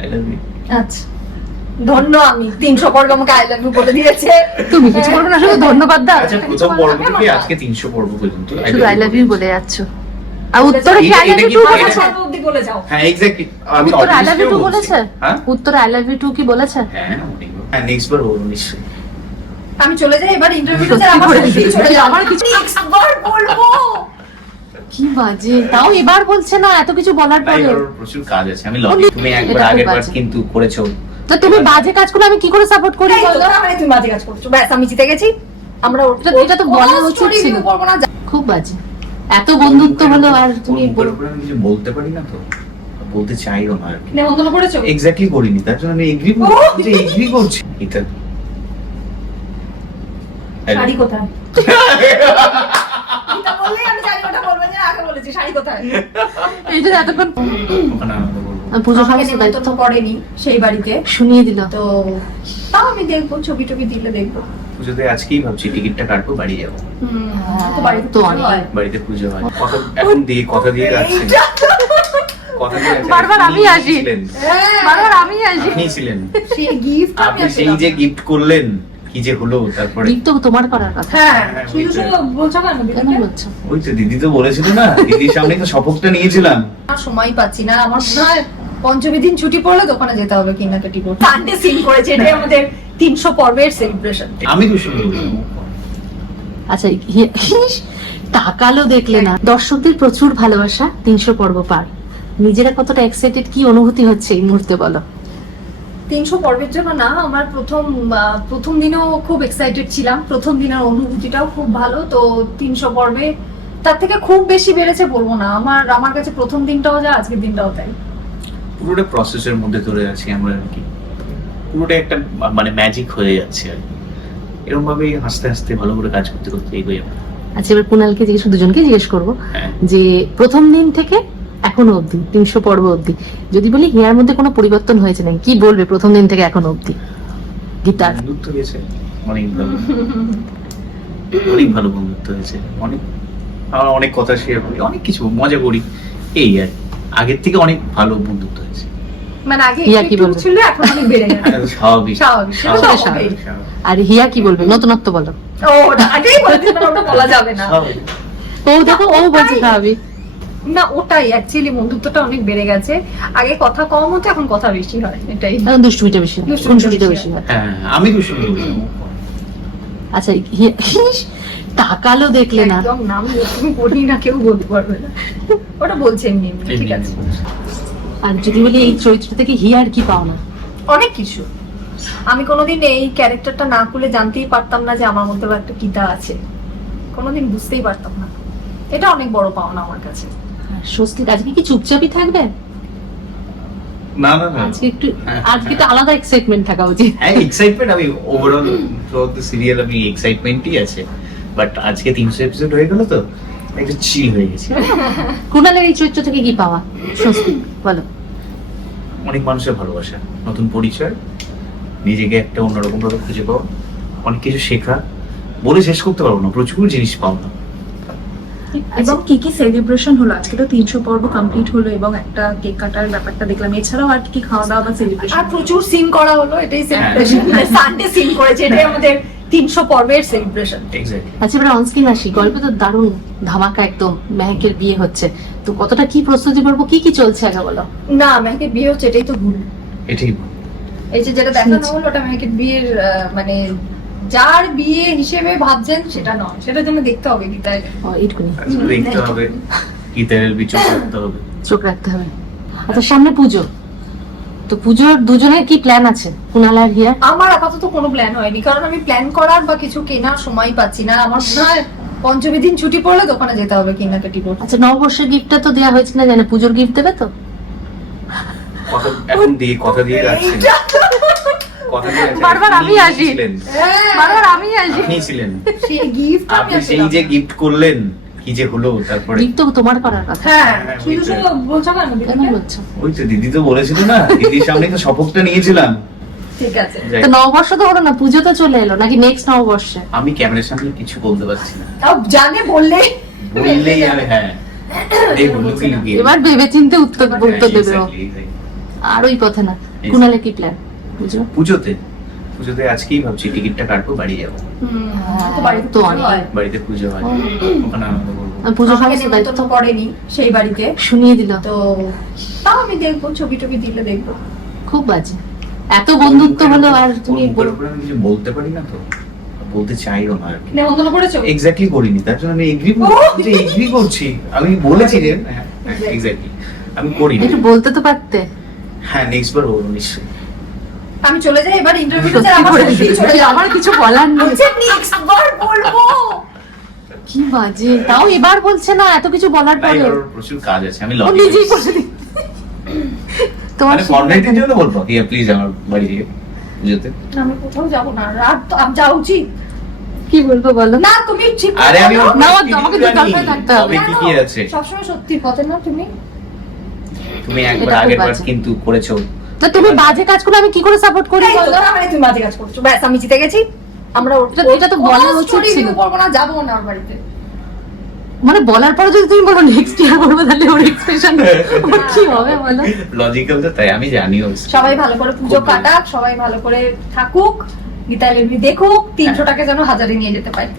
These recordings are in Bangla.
আই লাভ ইউ আচ্ছা। ধন্য আমি। তিনশো পর্ব আমাকে আই লাভ ইউ বলে দিয়েছে। তুমি কিছু বলবে না? শুধু ধন্যবাদ দাও। আচ্ছা প্রথম পর্ব থেকে আজকে তিনশো পর্ব পর্যন্ত? শুধু আই লাভ ইউ বলে যাচ্ছ। আর উত্তরে কি আই লাভ ইউ কি টু এটা- বলেছে? পর্ব বলে যাও। হ্যাঁ এক্স্যাক্টলি আমি উত্তরে আই লাভ ইউ টু বলেছে। হ্যাঁ? উত্তরে আই লাভ ইউ কি বলেছে? হ্যাঁ হ্যাঁ নেক্সট বার বলব নিশ্চয়ই। আমি চলে যাই এবার ইন্টারভিউতে সত্যি আমার চলে কিছু- নেক্সট বলব। কি বাজে? তাও এবার বলছে না এত কিছু বলার পরে। প্রচুর কাজ আছে আমি লবি তুমি একবার আগের বার কিন্তু করেছ। তো তুমি বাজে কাজ করে আমি কি করে সাপোর্ট করি বলো? মানে তুমি বাজে কাজ করছ। ব্যাস আমি জিতে গেছি। আমরা ওর- এটা- তো বলা উচিত ছিল। না। খুব বাজে। এত বন্ধুত্ব হলো আর তুমি কিছু বলতে পারি না তো? বলতে চাইও না আর কি। নেমন্তন্ন করেছ? এক্স্যাক্টলি করিনি তার জন্য আমি এগ্রি! যে এগ্রি করছি। এটা শাড়ি কোথায়? এটা বললেই আমি শাড়ি বলেছি? কোথায়? এতক্ষণ আমাকে বলব। আমি পুজো সমস্ত দায়িত্ব করেনি সেই বাড়িতে। শুনিয়ে দিল। তো তাও আমি দেখব ছবি টবি দিলে দেখব। পুজোতে আজকেই ভাবছি টিকিটটা কাটবো বাড়ি যাব। হুম, হ্যাঁ, তো বাড়িতে পুজো হয়। বাড়িতে পুজো হয়। কথা এখন দিয়ে কথা দিয়ে। বারবার আমি আসি। হ্যাঁ, বারবার আমি আসি। আপনি ছিলেন। সেই gift আপনি সেই যে গিফট করলেন কি যে হলো তারপরে? তো তোমার করার কথা। হ্যাঁ হ্যাঁ, বলছো কেন কেন বলছো? ওই তো দিদি তো বলেছিল না দিদির সামনে তো শপথটা নিয়েছিলাম। সময় পাচ্ছি না। আমার মনে হয় পঞ্চমী দিন ছুটি পড়লে দোকানে যেতে হবে কেনাকাটি করতে সানডে সিন করেছে এটাই আমাদের তিনশো পর্বের সেলিব্রেশন আমি করলাম। আচ্ছা তাকালো দেখলে না। দর্শকদের প্রচুর ভালোবাসা তিনশো পর্ব পার। নিজেরা কতটা এক্সাইটেড কি অনুভূতি হচ্ছে এই মুহূর্তে বলো? তিনশো পর্বের জন্য না আমার প্রথম প্রথম দিনেও খুব এক্সাইটেড ছিলাম। প্রথম দিনের অনুভূতিটাও খুব ভালো তো তিনশো পর্বে তার থেকে খুব বেশি বেড়েছে বলব না। আমার আমার কাছে প্রথম দিনটাও যা আজকের দিনটাও তাই। পুরোটা প্রসেসের মধ্যে ধরে আছি আমরা আর কি। পুরোটা একটা মানে ম্যাজিক হয়ে যাচ্ছে আর কি। এরকম ভাবেই হাসতে হাসতে ভালো করে কাজ করতে করতে এগোই আমরা। আচ্ছা এবার কুণালকে জিজ্ঞেস দুজনকে জিজ্ঞেস করব হ্যাঁ। যে প্রথম দিন থেকে এখনও অবধি তিনশো পর্ব অবধি। যদি বলি হিয়ার মধ্যে কোনো পরিবর্তন হয়েছে নাকি? কি বলবে প্রথম দিন থেকে এখনও অবধি? গীতার। বন্ধুত্ব হয়েছে অনেক ভালো। অনেক ভালো বন্ধুত্ব হয়েছে। অনেক আমরা অনেক কথা শেয়ার করি অনেক কিছু মজা করি। এই আর আগের থেকে অনেক ভালো বন্ধুত্ব হয়েছে। মানে আগে হিয়া একটু কি একটু ছিল এখন অনেক বেড়ে গেছে। স্বাভাবিক স্বাভাবিক। আর হিয়া কি বলবে? নতুনত্ব বলো। ও বলে যাবে না। ও দেখো ও বলছে স্বাভাবিক। না ওটাই অ্যাকচুয়ালি বন্ধুত্বটা অনেক বেড়ে গেছে। আগে কথা কম হতো এখন কথা বেশি হয় এটাই। এখন দুষ্টুমিটা বেশি দুষ্টুমিটা বেশি বেশি হয়। হ্যাঁ। আমি করলাম আচ্ছা তাকালো দেখলে না। একদম নাম তুমি পড়ি না কেউ বলতে পারবে না। ওটা বলছে এমনি ঠিক আছে। আর যদি বলি এই চরিত্র থেকে হিয়ার কি পাও না? অনেক কিছু। আমি কোনোদিন এই ক্যারেক্টারটা না করলে জানতেই পারতাম না যে আমার মধ্যে একটা কিতা আছে। কোনোদিন বুঝতেই পারতাম না। এটা অনেক বড় পাওনা আমার কাছে। স্বস্তি আজকে কি চুপচাপই থাকবে? না না না। আজকে একটু আজকে তো আলাদা এক্সাইটমেন্ট থাকা উচিত। হ্যাঁ এক্সাইটমেন্ট আমি ওভারঅল থ্রুআউট দ্য সিরিয়াল আমি এক্সাইটমেন্টই আছে। বাট আজকে তিনশো এপিসোড হয়ে গেল তো একটু চিল হয়ে গেছে। কুণালের এই চরিত্র থেকে কি পাওয়া? স্বস্তি বলো। অনেক মানুষের ভালোবাসা নতুন পরিচয় নিজেকে একটা অন্যরকম ভাবে খুঁজে পাওয়া অনেক কিছু শেখা। বলে শেষ করতে পারব না প্রচুর জিনিস পাও না এবং কি কি সেলিব্রেশন হলো? আজকে তো তিনশো পর্ব কমপ্লিট হলো এবং একটা কেক কাটার ব্যাপারটা দেখলাম। এছাড়াও আর কি খাওয়া দাওয়া বা সেলিব্রেশন আর প্রচুর সিন করা হলো এটাই। সেলিব্রেশন সানডে সিন করেছে এটাই আমাদের তিনশো পর্বের সেলিব্রেশন আচ্ছা এবার অনস্ক্রিন আসি। গল্প তো দারুণ ধামাকা একদম মেহেকের বিয়ে হচ্ছে। তো কতটা কি প্রস্তুতি পর্ব কি কি চলছে আগে বলো? না মেহেকে বিয়ে হচ্ছে এটাই তো ভুল। এটাই এই যে যেটা দেখানো। হলো ওটা মেহেকের বিয়ের আহ, মানে যার বিয়ে হিসেবে ভাবছেন সেটা নয়। সেটার জন্য দেখতে হবে গীতায় আচ্ছা, দেখতে হবে। গীতারের বিচুপ করতে হবে। চোখ রাখতে হবে। আচ্ছা সামনে পুজো। তো পুজোর দুজনের কি প্ল্যান আছে? কুণাল আর হিয়া আমার আপাতত কোনো প্ল্যান হয়নি কারণ আমি প্ল্যান করার বা কিছু কেনার সময় পাচ্ছি না। আমার মনে হয় পঞ্চমী দিন ছুটি পড়লে দোকানে যেতে হবে কেনাকাটি করতে। আচ্ছা নববর্ষের গিফটটা তো দেওয়া হয়েছে না জানে পুজোর গিফট দেবে তো? কথা এখন দিয়ে কথা দিয়ে যাচ্ছেন। বারবার আমি আসি। বারবার আমি আসি। আপনি ছিলেন। সেই গিফট আপনি সেই যে গিফট করলেন কি যে হলো তারপরে? তো তোমার করার কথা। হ্যাঁ শুধু শুধু বলছো কেন? কেন বলছো? ওই তো দিদি তো বলেছিল না দিদির সামনে তো শপথটা নিয়েছিলাম। ঠিক আছে। তো নববর্ষ তো হলো না পুজো তো চলে এলো নাকি নেক্সট নববর্ষে? আমি ক্যামেরার সামনে কিছু বলতে পারছি না। তাও জানে বললে বললেই হ্যাঁ দেখুন লুকিয়ে লুকিয়ে এবার ভেবে উত্তর হ্যাঁ, উত্তর দেবে. আর ওই পথে না কুনালে কি প্ল্যান বুঝো পুজোতে? পুজোতে আজকেই ভাবছি টিকিটটা কাটবো বাড়ি যাব। হুম, হ্যাঁ, তো বাড়িতে পুজো অনেক। হয়। বাড়িতে পুজো হয়। ওখানে আনন্দ করব। পুজো আমাকে সমস্ত দায়িত্ব? করেনি সেই বাড়িতে। শুনিয়ে দিল। তো তাও আমি দেখব ছবি টবি দিলে দেখব। খুব বাজে। এত বন্ধুত্ব হলো আর তুমি ওর মুখের উপরে আমি কিছু বলতে পারি না তো? বলতে চাইও না আর কি। নেমন্তন্ন করেছ? এক্স্যাক্টলি করিনি তার জন্য আমি এগ্রি! এগ্রি করছি। আমি বলেছি যে হ্যাঁ এক্স্যাক্টলি আমি করিনি। একটু বলতে তো পারতে। হ্যাঁ নেক্সট বার বলব নিশ্চয়ই। আমি চলে যাই এবার ইন্টারভিউতে আমার করে চলে যাই আমার কিছু বলার নেই। বলছে নেক্সট বার বলব। কি বাজে তাও এবার বলছে না এত কিছু বলার পরে। প্রচুর কাজ আছে আমি ও লজিক নিজেই বলে দিচ্ছে। তোমার মানে ফর্মালিটির জন্য বলব? কি প্লিজ আমার বাড়ি থেকে পুজোতে আমি কোথাও যাব না রাত তো আম যাওয়া উচিত। কি বলব বলো? না তুমি ঠিক আরে আমি না, আমাকে দরকার থাকতে হবে। কি কি আছে? সবসময় সত্যি পথে না তুমি। তুমি একবার আগের বার কিন্তু করেছ। তো তুমি বাজে কাজ করে আমি কি করে সাপোর্ট করি বলো? মানে তুমি বাজে কাজ করছ। ব্যাস আমি জিতে গেছি। আমরা এটা- এটা তো বলা উচিত ছিল। করব না যাব না ওর বাড়িতে। মানে বলার পরে যদি তুমি বলো নেক্সট ইয়ার করব তাহলে ওর এক্সপ্রেশন কি হবে বলো? লজিক্যাল তো তাই আমি জানিও সবাই ভালো করে পুজো কাটাক সবাই ভালো করে থাকুক গীতা লেবি দেখুক তিনশো টাকা যেন হাজারে নিয়ে যেতে পারি।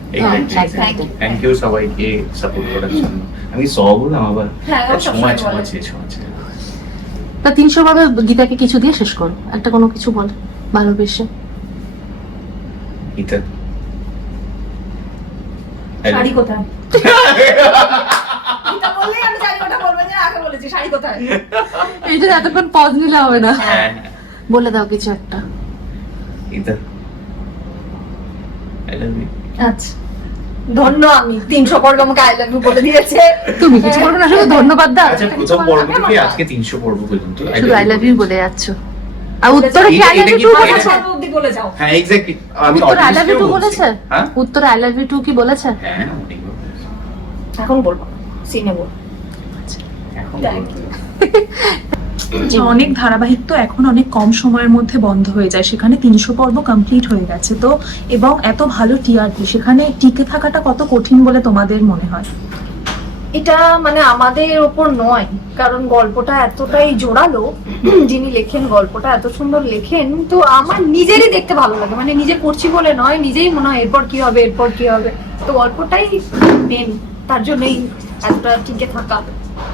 থ্যাংক ইউ সবাইকে সাপোর্ট করার জন্য। আমি স বললাম আবার হ্যাঁ, সময় তা তিনশো ভাবে গীতাকে কিছু দিয়ে শেষ করো। একটা কোনো কিছু বল ভালোবেসে। গীতা। শাড়ি কোথায়? গীতা বললেই আমি জানি ওটা বলবে যে আগে বলেছি শাড়ি কোথায়? এইটা এতক্ষণ পজ নিলে হবে না। হ্যাঁ বলে দাও কিছু একটা। আচ্ছা। ধন্য আমি। তিনশো পর্ব আমাকে আই লাভ ইউ বলে দিয়েছে। তুমি কিছু বলো না শুধু ধন্যবাদ দাও। আচ্ছা প্রথম পর্ব থেকে আজকে তিনশো পর্ব পর্যন্ত? শুধু আই লাভ ইউ বলে যাচ্ছ। আর উত্তরে কি আই লাভ ইউ টু বলেছে? বলে যাও হ্যাঁ এক্স্যাক্টলি আমি উত্তরে আই লাভ ইউ টু বলেছে। হ্যাঁ? উত্তরে আই লাভ ইউ টু কি বলেছে? হ্যাঁ অনেকবার এখন বলব। সিনে বলব। এখন বলব। অনেক ধারাবাহিক তো এখন অনেক কম সময়ের মধ্যে বন্ধ হয়ে যায়। সেখানে তিনশো পর্ব কমপ্লিট হয়ে গেছে। তো এবং এত ভালো টিআরপি সেখানে টিকে থাকাটা কত কঠিন বলে তোমাদের মনে হয়? এটা মানে আমাদের ওপর নয়, কারণ গল্পটা এতটাই জোরালো। যিনি লেখেন, গল্পটা এত সুন্দর লেখেন। তো আমার নিজেরই দেখতে ভালো লাগে। মানে নিজে করছি বলে নয়, নিজেই মনে হয় এরপর কি হবে, এরপর কি হবে। তো গল্পটাই মেন তার জন্যই এতটা টিকে থাকা।